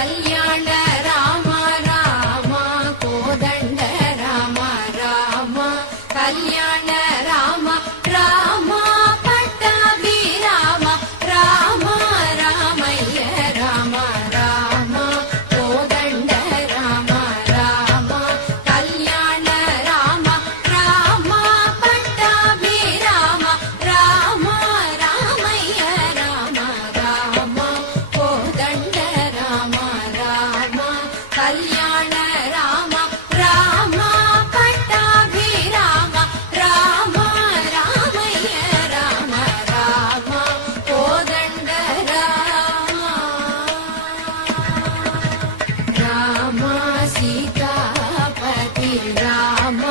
கல்யாண ராம ராம கோதண்ட ராம ராம கல்யாண ராம ராம பட்டாபி ராம ராம ராமைய ராம ராம கோதண்ட ராம ராம கல்யாண ராம ராம பட்டாபி ராம ராம ராமைய ராம ராம கோதண்ட ராம ராம கல்யாண ராம ராம பட்டாபி ராம ராம ராமைய ராம ராம கோதண்ட ராம சீதாபதி ராம